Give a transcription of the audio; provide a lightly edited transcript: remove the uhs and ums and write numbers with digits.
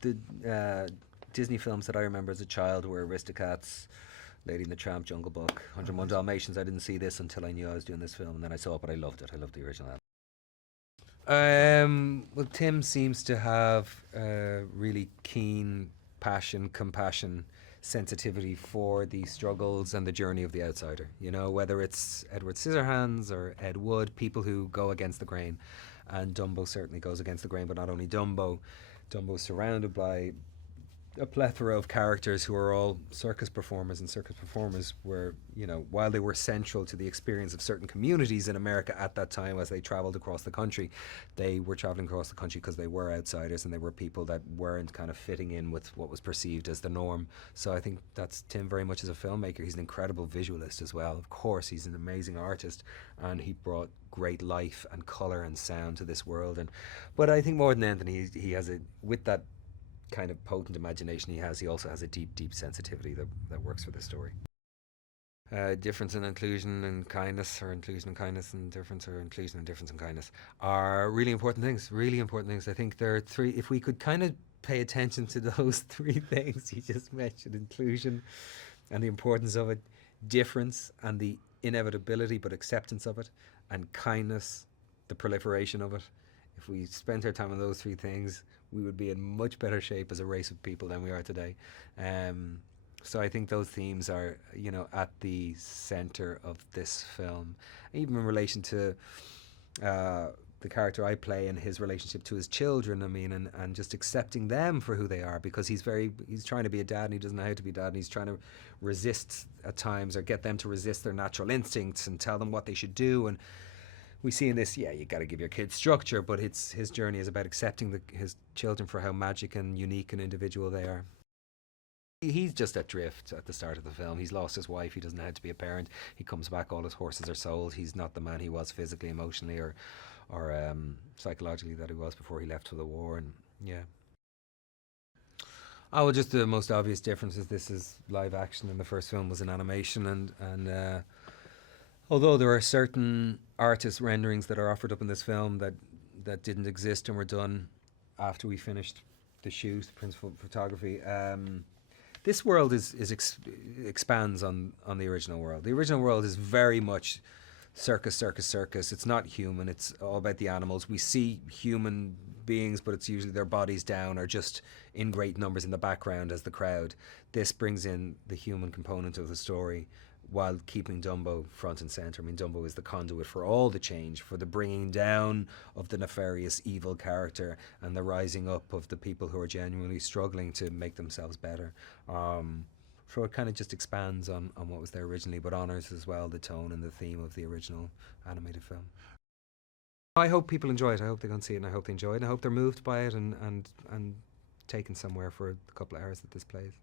the Disney films that I remember as a child were Aristocats, Lady and the Tramp, Jungle Book, 101 Dalmatians. I didn't see this until I knew I was doing this film, and then I saw it, but I loved it. I loved the original. Well, Tim seems to have really keen passion, compassion, sensitivity for the struggles and the journey of the outsider. You know, whether it's Edward Scissorhands or Ed Wood, people who go against the grain. And Dumbo certainly goes against the grain, but not only Dumbo. Dumbo's surrounded by a plethora of characters who are all circus performers, and circus performers were, you know, while they were central to the experience of certain communities in America at that time as they traveled across the country, they were traveling across the country because they were outsiders and they were people that weren't kind of fitting in with what was perceived as the norm. So I think that's Tim very much as a filmmaker. He's an incredible visualist as well. Of course, he's an amazing artist, and he brought great life and color and sound to this world. And but I think more than anything, he has a, with that kind of potent imagination he also has a deep sensitivity that works for the story. Difference and inclusion and kindness, or inclusion and kindness and difference, or inclusion and difference and kindness, are really important things. Really important things. I think there are three. If we could kind of pay attention to those three things you just mentioned: inclusion and the importance of it, difference and the inevitability but acceptance of it, and kindness, the proliferation of it. If we spent our time on those three things, we would be in much better shape as a race of people than we are today. So I think those themes are, you know, at the center of this film, even in relation to the character I play and his relationship to his children. I mean, and just accepting them for who they are, because he's trying to be a dad and he doesn't know how to be a dad, and he's trying to resist at times, or get them to resist their natural instincts and tell them what they should do. And we see in this, yeah, you got to give your kids structure, but his journey is about accepting his children for how magic and unique and individual they are. He's just adrift at the start of the film. He's lost his wife. He doesn't know how to be a parent. He comes back. All his horses are sold. He's not the man he was physically, emotionally, or psychologically that he was before he left for the war. And yeah. Oh, well, just the most obvious difference is this is live action, and the first film was in animation, and although there are certain artist renderings that are offered up in this film that didn't exist and were done after we finished the shoot, the principal photography, this world expands on the original world. The original world is very much circus. It's not human. It's all about the animals. We see human beings, but it's usually their bodies down or just in great numbers in the background as the crowd. This brings in the human component of the story while keeping Dumbo front and center. I mean, Dumbo is the conduit for all the change, for the bringing down of the nefarious evil character and the rising up of the people who are genuinely struggling to make themselves better. So it kind of just expands on what was there originally, but honors as well the tone and the theme of the original animated film. I hope people enjoy it. I hope they go and see it, and I hope they enjoy it, and I hope they're moved by it and taken somewhere for a couple of hours that this plays.